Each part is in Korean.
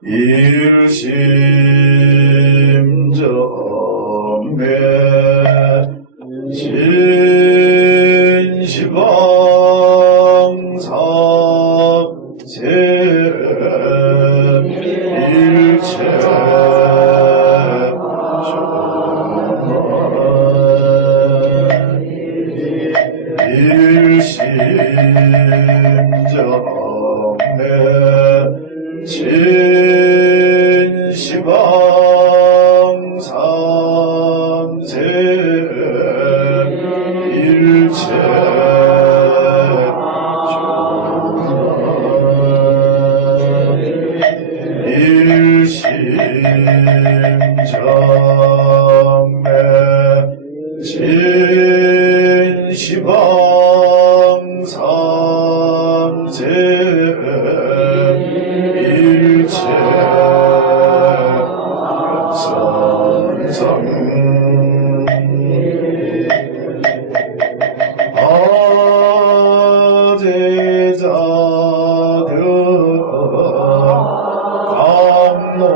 일심정매 진시방사제 일체 일심정매 진시방삼세 일체 일심정매 진시방삼세 일체 선성 아제자들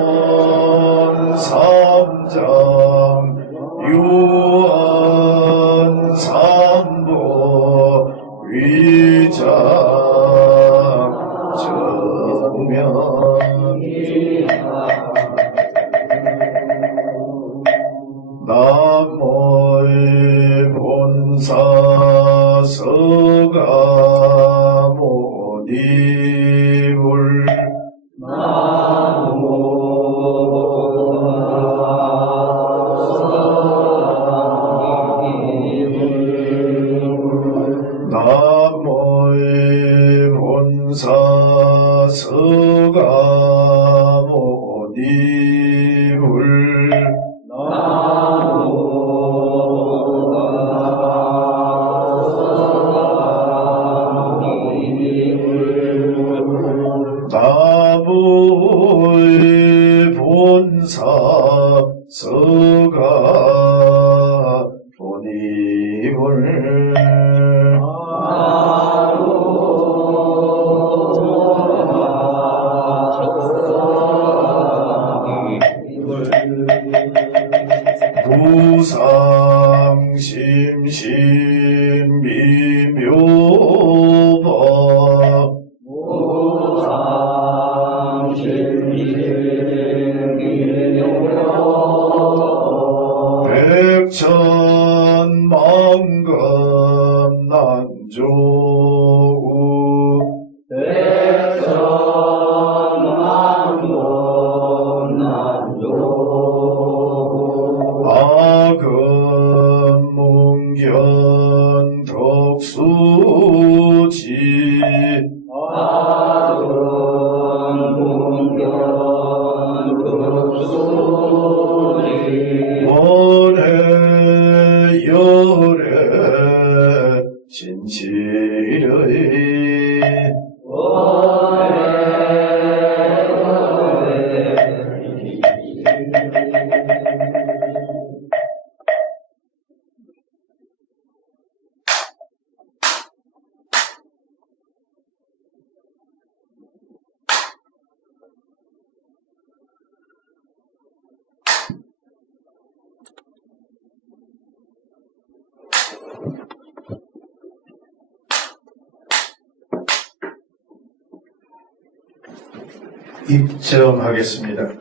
감론 삼장 유언 삼보 위장 정면 나무의 본사 서가모니불 나무의 본사 서가모니불 나무의 본사 서가 보니불 무상심심미묘법 백천만금 난조우 아금문견 덕수지 원해 열애 진실의 입정하겠습니다.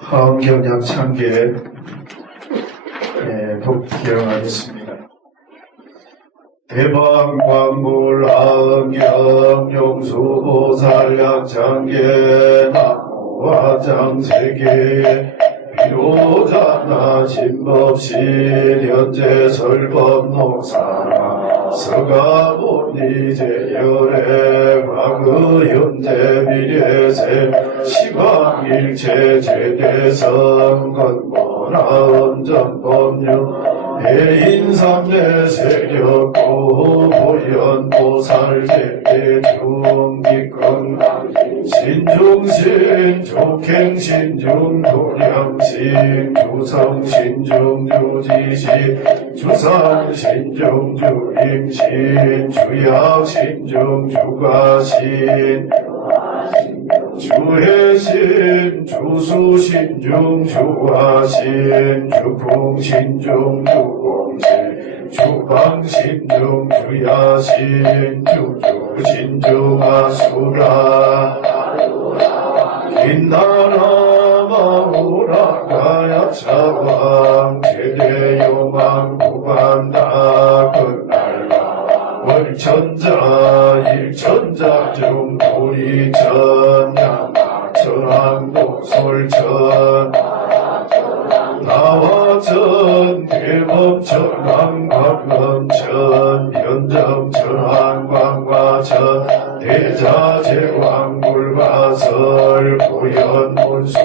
환경약창계 복귀하겠습니다. 대방광불 안경 용수보살 약창계 나무화장세계 위로자나 진법신 현재 설법록사나 서가본 이제 열애 과거 현재 미래세 시방일체 제대성 건보나 음전법령 해인삼례 세력고 보현보살 제대 중기건강 신중신 족행신중 도량신 주성신중 주지신 주상신중 주임신 주약신중 주가신 주해신 주수신중 주화신 주풍신중 주공신 주방신중 주야신 주주신중 아수라 긴나라 마우라 가야차왕 제대요망 구반다 끝날라 월천자 일천자 중 도리천 양마천 독솔천 나와천 대법천 왕관건천 현정천 한광과천 대자제왕불가설 고현문수대고사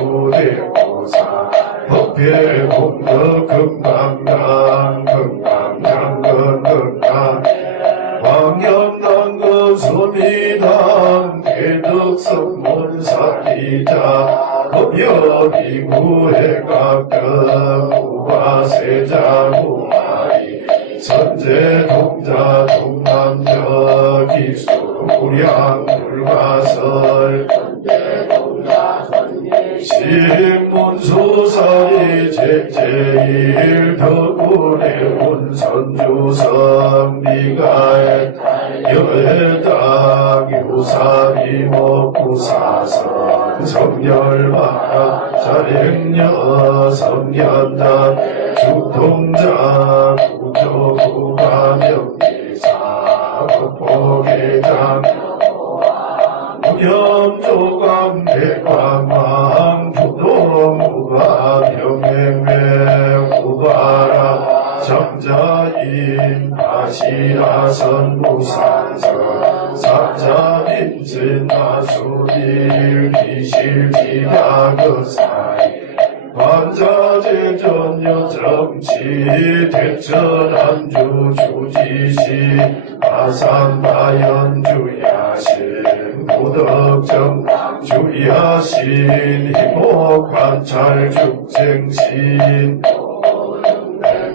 법회공덕 금강강 금강장건 금강 왕염난거 소미당 대덕성문사리자 급여비구해각등 우바세자구마이 선제동자 동남저 기수무량 불가설 신문수사리 제제일 덕분에 운선주성 미가에 여해당 유사리 먹구사선 성열마 자행녀 성현단 죽동자 구조구가명기사 법보계장 무염조감 대광망 부도무가 병행회 후바라 정자인 바시라선 무상선 사자빈진 나수일 기실지야그사이 관자재전여 정치 대천안주 주지시 아산바연주야신 무덕정 주야신 희목관찰 죽생신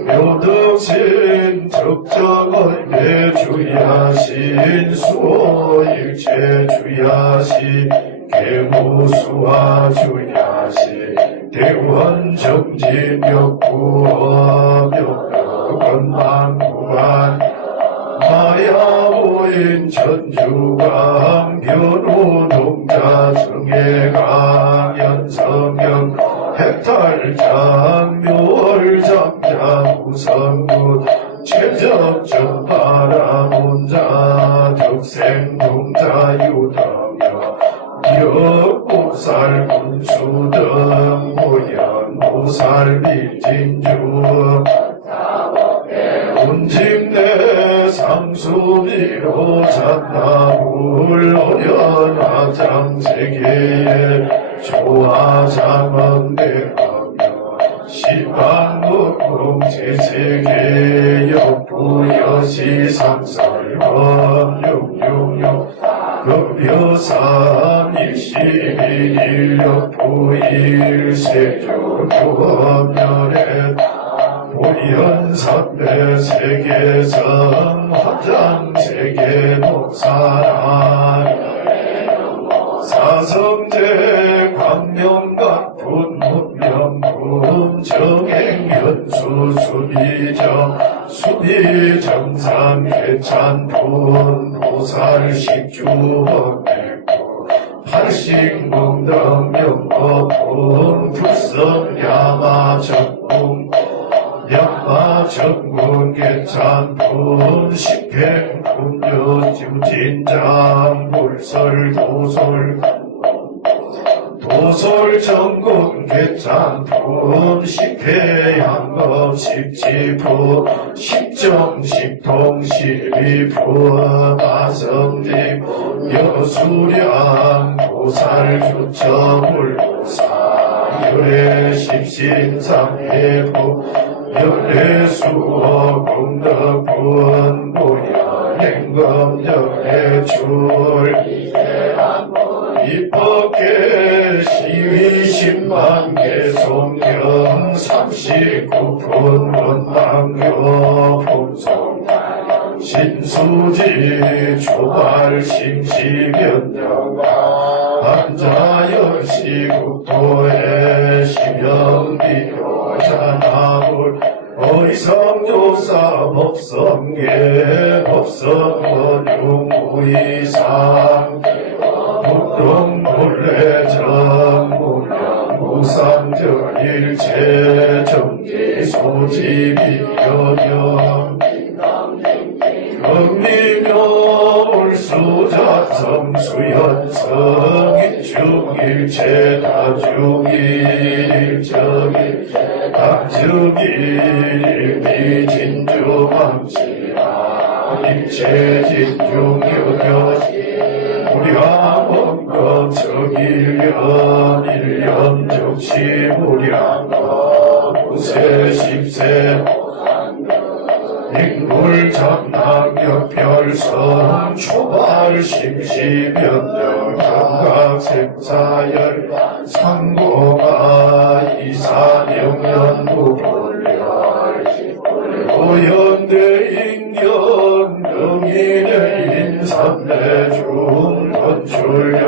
묘덕신 적정의 배주야신 수호일체 주야신 개무수화 주야신 대원정진역구어명건망구간 마야보인 천주강 변우동자 정예강 연성경 핵탈장 묘월장자 우성군 최적정바라문자 덕생동자 유덕여 역보살 군수등 보현보살 빌진주 운직내 상수비로 잔나물 오려나 장세계에 조화장언대하며 시방국공 제세계 역부여시 상설범 666 급여산 일시일역부일세조 구업열애 보현삼배 세계성 합장세계 목사란 사성제 광명각 분문명군 정행현수 수비정 수비정상 개찬분 보살식주법맥구 팔식몽덕명법분 불성야마정궁 양마정군 개찬분 식행군여 지우진장 불설도솔 소설 전국 개찬품 식혜양법 식지품 식정 식통 십이품 마성림 여수량 보살 주처불보사 열애 십신상해부 열애수어 공덕분 보야 행검열애 출 입법계 시위 10만개 송경 39분 원망교 품송 신수지 조발 심시변경 한자열시 국토의 심영비로 자나불 어이성조사 법성계 법성원용무이상 북동본래정 무량무상절일체 정기소지비여경 경리묘울수자성 수연성 일중일체 다중일일정일 다중일 미진주망시라 일체진중여겨 우리가 원검 정일년 일년 정시무량 무세 십세 인물 전남역별성 초발 심시변경 감각생사열 상고가 이사명연무불열 오연대인견 명인의 인삼내중 건출연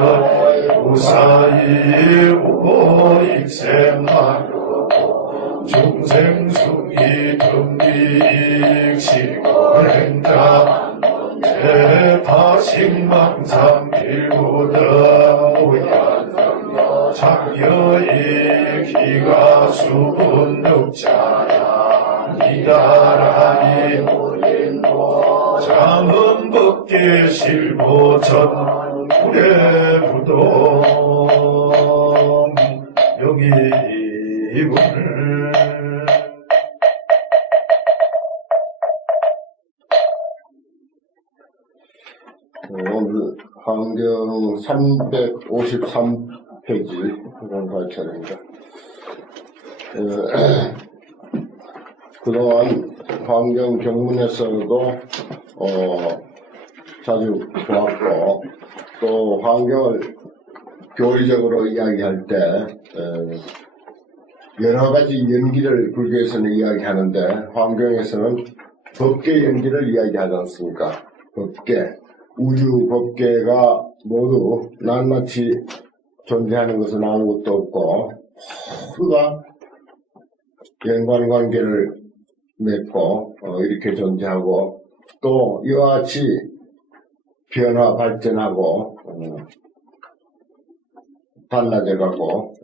무사히 우보익생마루 중생숭이 등비익시고행자 대파식망상 빌구등 무연 장여익 희가수분득자야 이다라니 장음법계 실보천 구례부동 영이불 오늘 환경 353페이지 회관 차례입니다. 그동안 환경 경문에서도 자주 보았고 또 환경을 교리적으로 이야기할 때 여러 가지 연기를 불교에서는 이야기하는데 환경에서는 법계 연기를 이야기하지 않습니까? 법계, 우주 법계가 모두 낱낱이 존재하는 것은 아무것도 없고 모두가 연관관계를 맺고 이렇게 존재하고 또 이와 같이 변화 발전하고 달라져가고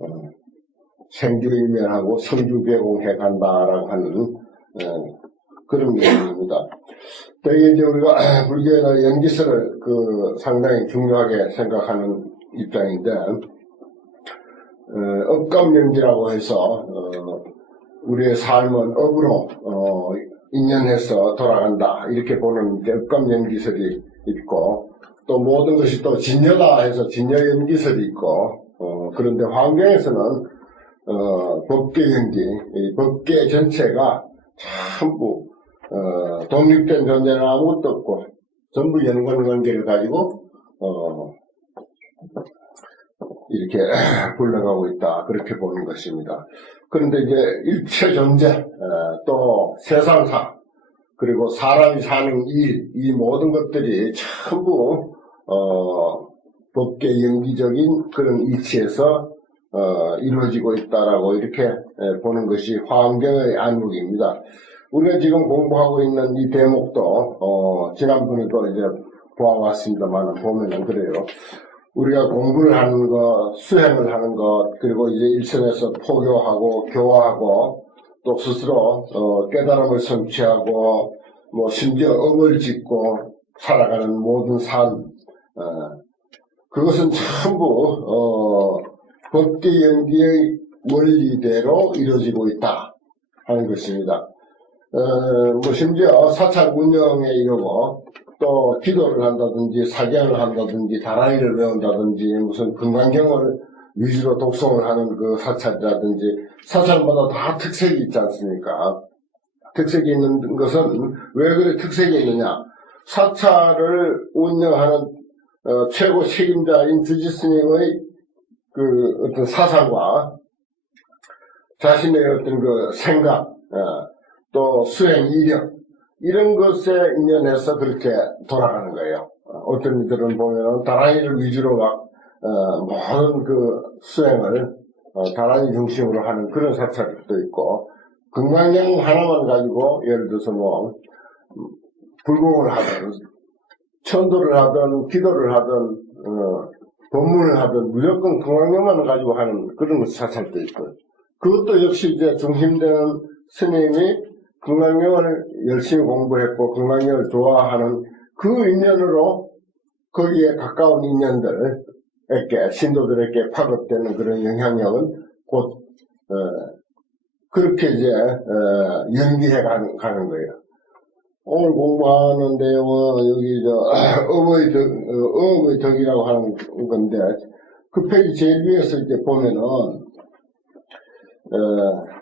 생주인면하고 성주개공해 간다라고 하는 그런 내용입니다. 되게 이제 우리가 불교에는 연기설을 상당히 중요하게 생각하는 입장인데 업감연기라고 해서 우리의 삶은 업으로 인연해서 돌아간다 이렇게 보는 업감연기설이 있고 또 모든 것이 또 진여다 해서 진여연기설이 있고 그런데 환경에서는 법계연기, 이 법계 전체가 전부 독립된 존재는 아무것도 없고 전부 연관관계를 가지고 이렇게 굴러가고 있다 그렇게 보는 것입니다. 그런데 이제 일체 존재 또 세상사 그리고 사람이 사는 일 이 모든 것들이 전부 법계 연기적인 그런 이치에서 이루어지고 있다라고 이렇게 보는 것이 환경의 안목입니다. 우리가 지금 공부하고 있는 이 대목도 지난번에도 이제 보아왔습니다만 보면은 그래요. 우리가 공부를 하는 것, 수행을 하는 것, 그리고 이제 일선에서 포교하고 교화하고 또 스스로 깨달음을 성취하고 뭐 심지어 업을 짓고 살아가는 모든 삶, 그것은 전부 법계 연기의 원리대로 이루어지고 있다 하는 것입니다. 뭐 심지어 사찰 운영에 이르고 또 기도를 한다든지 사경을 한다든지 다라이를 외운다든지 무슨 금강경을 위주로 독송을 하는 그 사찰이라든지 사찰마다 다 특색이 있지 않습니까? 특색이 있는 것은 왜 그래 특색이 있느냐? 사찰을 운영하는 최고 책임자인 주지스님의 그 어떤 사상과 자신의 어떤 그 생각, 또 수행 이력 이런 것에 인연해서 그렇게 돌아가는 거예요. 어떤 이들은 보면 다라이를 위주로 막 모든 그 수행을 다라이 중심으로 하는 그런 사찰도 있고 금강경 하나만 가지고 예를 들어서 뭐 불공을 하든 천도를 하든 기도를 하든 법문을 하든 무조건 금강경만 가지고 하는 그런 사찰도 있고 그것도 역시 이제 중심되는 스님이 금강경을 열심히 공부했고 금강경을 좋아하는 그 인연으로 거기에 가까운 인연들에게 신도들에게 파급되는 그런 영향력은 곧 그렇게 이제 연기해 가는 거예요. 오늘 공부하는 내용은 여기 어업의 덕이라고 하는 건데 그 페이지 제일 위에서 이렇게 보면은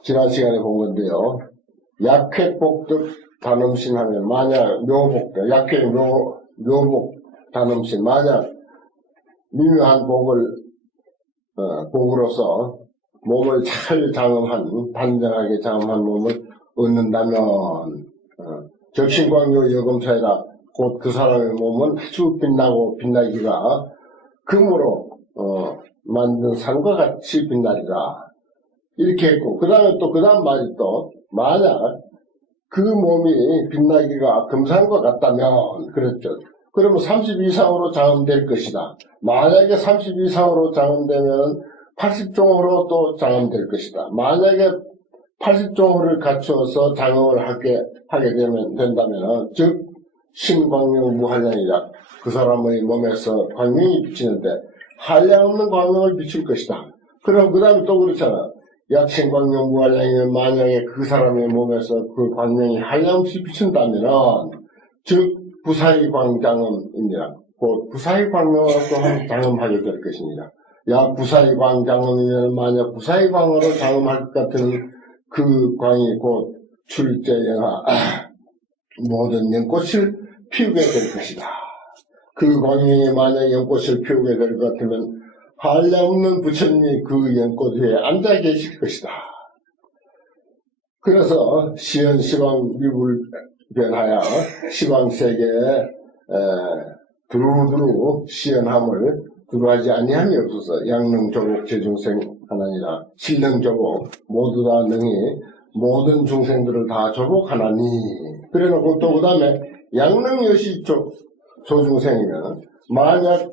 지난 시간에 본 건데요. 약획복득 단음신 하면 만약 묘복들 약획 묘복 단음신 만약 미묘한 복으로서 몸을 잘 장엄한 단정하게 장엄한 몸을 얻는다면 적신광요 여금사이라 곧 그 사람의 몸은 아주 빛나고 빛나기가 금으로 만든 산과 같이 빛나리라 이렇게 했고 그 다음에 또 그 다음 말이 또 만약 그 몸이 빛나기가 금산과 같다면 그랬죠. 그러면 30 이상으로 장엄될 것이다. 만약에 30 이상으로 장엄되면 80종으로 또 장엄될 것이다. 만약에 80종을 갖추어서 장엄을 하게 된다면 즉 신광명 무한량이라 그 사람의 몸에서 광명이 비치는데 한량없는 광명을 비출 것이다. 그럼 그 다음에 또 그렇잖아. 약신광명 무한량이면 만약에 그 사람의 몸에서 그 광명이 한량없이 비춘다면 즉 부사의 광장엄입니다. 곧 부사의 광명으로 또한 장엄하게 될 것입니다. 약 부사의 광장엄이면 만약 부사의 광으로 장엄할 것 같은 그 광이 곧 출제영하 모든 연꽃을 피우게 될 것이다. 그 광명이 만약 연꽃을 피우게 될 것 같으면 한량없는 부처님이 그 연꽃 위에 앉아 계실 것이다. 그래서 시현 시방 미불변하여 시방세계에 두루두루 시현함을 두루하지 아니함이 없어서 양능조복 제중생 하나니라 신능조복 모두 다 능히 모든 중생들을 다 조복하나니 그래놓고 또 그 다음에 양능여시 조중생이면 만약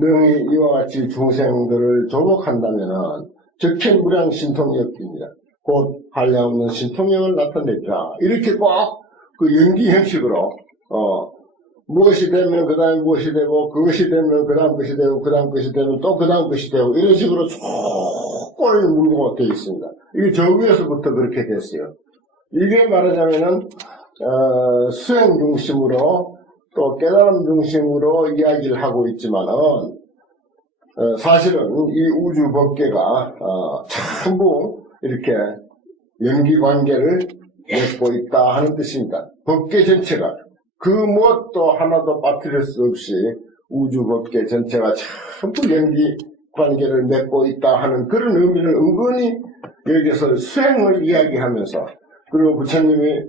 능히 이와 같이 중생들을 조복한다면 적현무량 신통력입니다. 곧 한량없는 신통력을 나타내자. 이렇게 꼭 그 연기 형식으로 무엇이 되면 그 다음에 무엇이 되고 그것이 되면 그 다음 것이 되고 그 다음 것이 되면 또 그 다음 것이 되고 이런 식으로 쭉 꼴을 물고 되어 있습니다. 이게 저 위에서부터 그렇게 됐어요. 이게 말하자면은 수행 중심으로 또 깨달음 중심으로 이야기를 하고 있지만은 사실은 이 우주 법계가 전부 이렇게 연기관계를 맺고 있다 하는 뜻입니다. 법계 전체가 그 무엇도 하나도 빠뜨릴 수 없이 우주 법계 전체가 전부 연기관계를 맺고 있다 하는 그런 의미를 은근히 여기서 수행을 이야기하면서 그리고 부처님이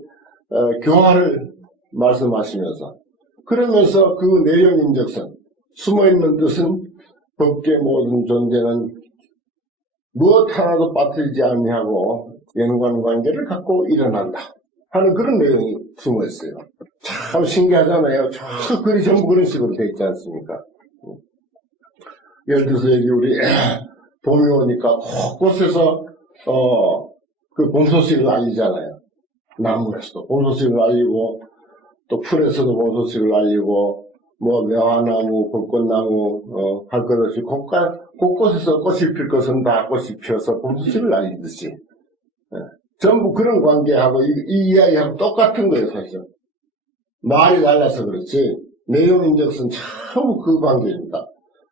교화를 말씀하시면서 그러면서 그 내용인적선 숨어있는 뜻은 법계 모든 존재는 무엇 하나도 빠뜨리지 아니하고 연관관계를 갖고 일어난다 하는 그런 내용이 숨어있어요. 참 신기하잖아요. 저 글이 전부 그런 식으로 되어 있지 않습니까? 예를 들어서 여기 우리 봄이 오니까 곳곳에서 그 봄 소식을 알리잖아요. 나무에서도 봄 소식을 알리고 또 풀에서도 봄 소식을 알리고 뭐 매화나무, 벚꽃나무 할 것 없이 곳곳에서 꽃이 필 것은 다 꽃이 피어서 봄수를 알리듯이. 전부 그런 관계하고 이 이야기하고 똑같은 거예요, 사실. 말이 달라서 그렇지, 내용인적은 전부 그 관계입니다.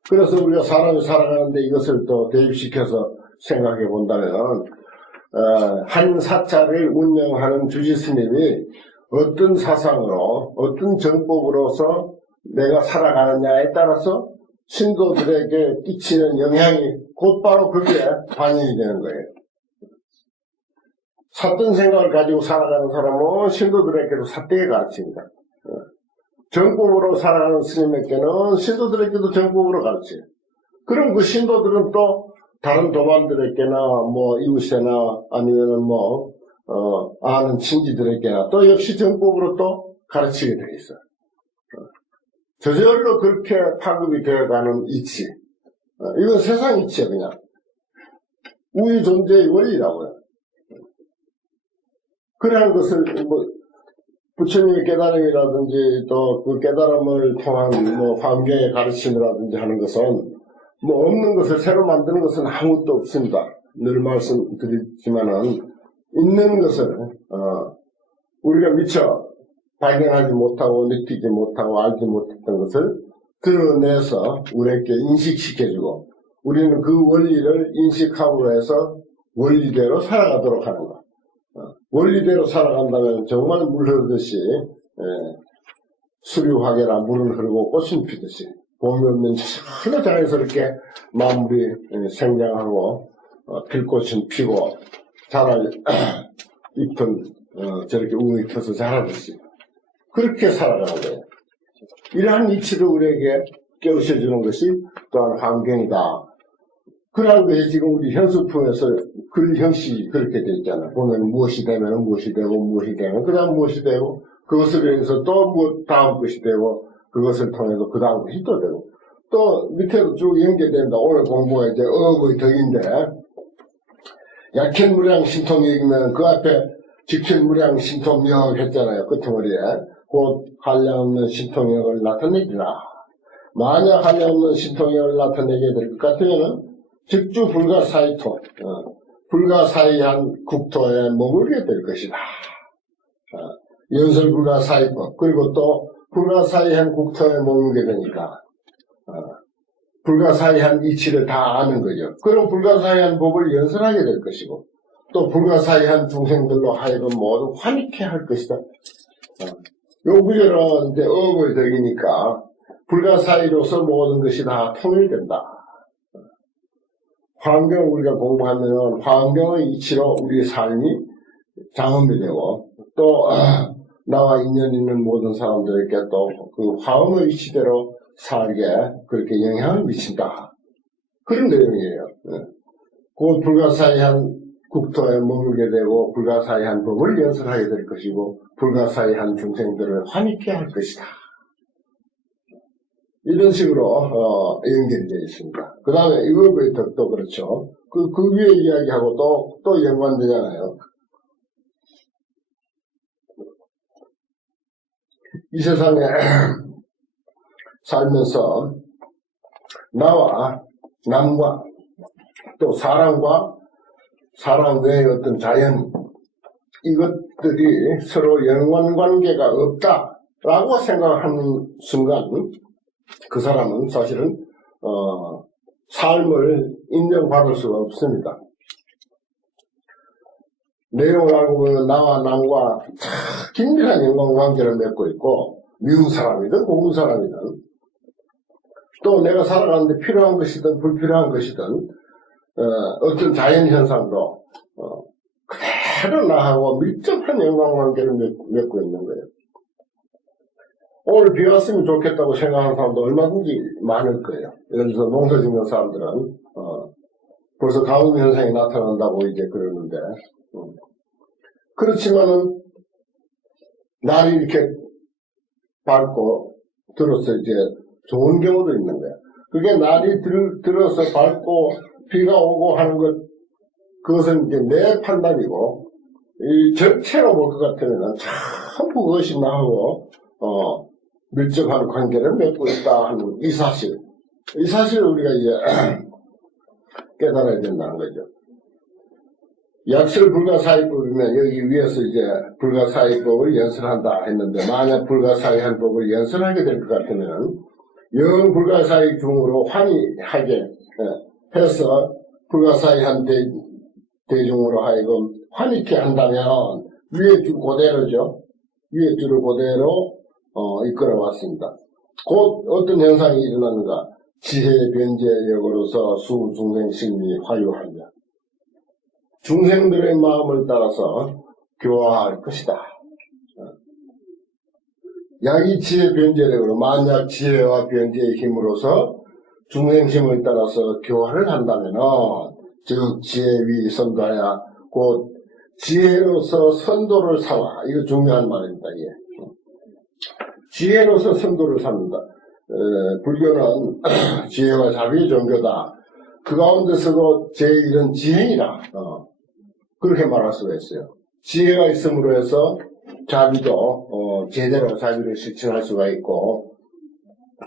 그래서 우리가 사람이 살아가는데 이것을 또 대입시켜서 생각해 본다면, 한 사찰을 운영하는 주지스님이 어떤 사상으로, 어떤 정법으로서 내가 살아가느냐에 따라서 신도들에게 끼치는 영향이 곧바로 거기에 반영이 되는 거예요. 삿된 생각을 가지고 살아가는 사람은 신도들에게도 삿되게 가르칩니다. 정법으로 살아가는 스님에게는 신도들에게도 정법으로 가르쳐요. 그럼 그 신도들은 또 다른 도반들에게나 뭐 이웃에나 아니면은 뭐 아는 친지들에게나 또 역시 정법으로 또 가르치게 돼 있어요. 저절로 그렇게 파급이 되어가는 이치. 이건 세상 이치예요, 그냥. 우유 존재의 원리라고요. 그러한 것을 뭐 부처님의 깨달음이라든지 또 그 깨달음을 통한 뭐 환경의 가르침이라든지 하는 것은 뭐 없는 것을 새로 만드는 것은 아무것도 없습니다. 늘 말씀드리지만은 있는 것을 우리가 미처 발견하지 못하고 느끼지 못하고 알지 못했던 것을 드러내서 우리에게 인식시켜주고 우리는 그 원리를 인식함으로 해서 원리대로 살아가도록 하는 것. 원리대로 살아간다면 정말 물 흐르듯이 수류하게나 물은 흐르고 꽃은 피듯이 봄이 오면 전혀 자연스럽게 만물이 생장하고 필꽃은 피고 자랄 잎은 저렇게 웅이 터서 자라듯이 그렇게 살아가는 거예요. 이러한 이치를 우리에게 깨우쳐주는 것이 또한 환경이다. 그러한 것이 지금 우리 현수품에서 글 형식이 그렇게 되어 있잖아요. 보면 무엇이 되면 무엇이 되고 무엇이 되면 그 다음 무엇이 되고 그것을 위해서 또 뭐 다음 것이 되고 그것을 통해서 그 다음 것이 또 되고 또 밑에도 쭉 연계된다. 오늘 공부가 이제 어업의 덕인데 약현무량 신통역이면 그 앞에 직현무량 신통역 했잖아요. 끄트머리에 곧 한량없는 신통역을 나타내리라. 만약 한량없는 신통역을 나타내게 될 것 같으면은 즉주 불가사의토, 불가사의한 국토에 머물게 될 것이다. 연설불가사의법, 그리고 또 불가사의한 국토에 머물게 되니까 불가사의한 이치를 다 아는 거죠. 그럼 불가사의한 법을 연설하게 될 것이고 또 불가사의한 중생들로 하여금 모두 환희케 할 것이다. 요 구절은 이제 어업의 덕이니까 불가사의로서 모든 것이 다 통일된다. 환경을 우리가 공부하면 환경의 이치로 우리의 삶이 장엄이 되고 또 나와 인연 있는 모든 사람들에게 또 그 화음의 이치대로 살게 그렇게 영향을 미친다. 그런 내용이에요. 그 불가사의한 국토에 머물게 되고 불가사의한 법을 연설하게 될 것이고 불가사의한 중생들을 환희케 할 것이다. 이런 식으로 연결되어 있습니다. 그 다음에 이거의 덕도 그렇죠. 그 위에 이야기하고 또 연관되잖아요. 이 세상에 살면서 나와 남과 또 사람과 사람 외의 어떤 자연 이것들이 서로 연관관계가 없다라고 생각하는 순간 그 사람은 사실은 삶을 인정받을 수가 없습니다. 내용을 알고 보면 나와 남과 긴밀한 인간관계를 맺고 있고 미운 사람이든 고운 사람이든 또 내가 살아가는데 필요한 것이든 불필요한 것이든 어떤 자연현상도 그대로 나하고 밀접한 인간관계를 맺고 있는 거예요. 오늘 비 왔으면 좋겠다고 생각하는 사람도 얼마든지 많을 거예요. 예를 들어서 농사 짓는 사람들은 벌써 가뭄 현상이 나타난다고 이제 그러는데 그렇지만은 날이 이렇게 밝고 들어서 이제 좋은 경우도 있는 거야. 그게 날이 들어서 밝고 비가 오고 하는 것 그것은 이제 내 판단이고 이 전체로 볼 것 같으면 전부 그것이 나하고 밀접한 관계를 맺고 있다 하는 이 사실을 우리가 이제 깨달아야 된다는 거죠. 약설 불가사의법이면 여기 위에서 이제 불가사의법을 연설한다 했는데 만약 불가사의한법을 연설하게 될 것 같으면 영 불가사의 중으로 환희하게 해서 불가사의한 대중으로 하여금 환희케 한다면 위에 줄 그대로죠. 위에 줄을 그대로 이끌어 왔습니다. 곧 어떤 현상이 일어나는가? 지혜 변제력으로서 수중생 심리 화유하며 중생들의 마음을 따라서 교화할 것이다. 약이 지혜 변제력으로 만약 지혜와 변제의 힘으로서 중생심을 따라서 교화를 한다면은 즉 지혜위 선도하야 곧 지혜로서 선도를 삼아. 이거 중요한 말입니다. 이게. 지혜로서 선도를 삼는다. 불교는 지혜와 자비의 종교다. 그 가운데서도 제1은 지행이다. 그렇게 말할 수가 있어요. 지혜가 있음으로 해서 자비도 제대로 자비를 실천할 수가 있고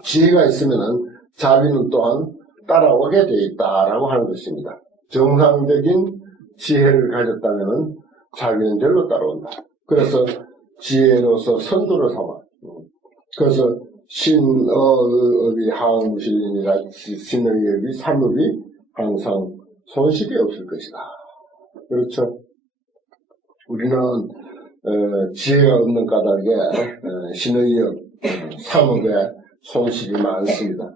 지혜가 있으면은 자비는 또한 따라오게 돼 있다라고 하는 것입니다. 정상적인 지혜를 가졌다면은 자비는 절로 따라온다. 그래서 지혜로서 선도를 삼아. 그래서 신의업이 하응무실이니라 신의업이 삼업이 항상 손실이 없을 것이다. 그렇죠? 우리는 지혜가 없는 까닭에 신의업 삼업에 손실이 많습니다.